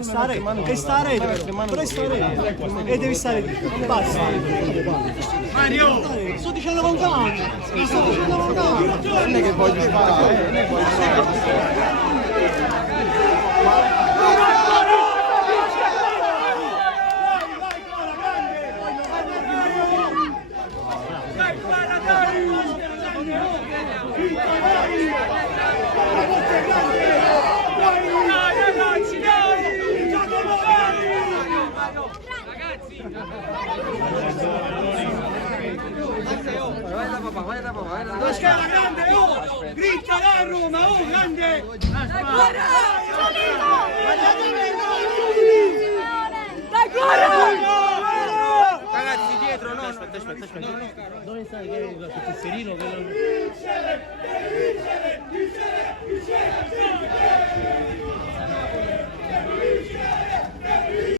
Stare, e stare, però stare, e devi stare lì, basta. Mario, sto dicendo lontano, sto dicendo lontano. Non è che voglio sparare, Vai da papà. La scala grande, oh! Gritta da Roma, oh grande! ragazzi dietro, no, aspetta. Dove sta il tesserino?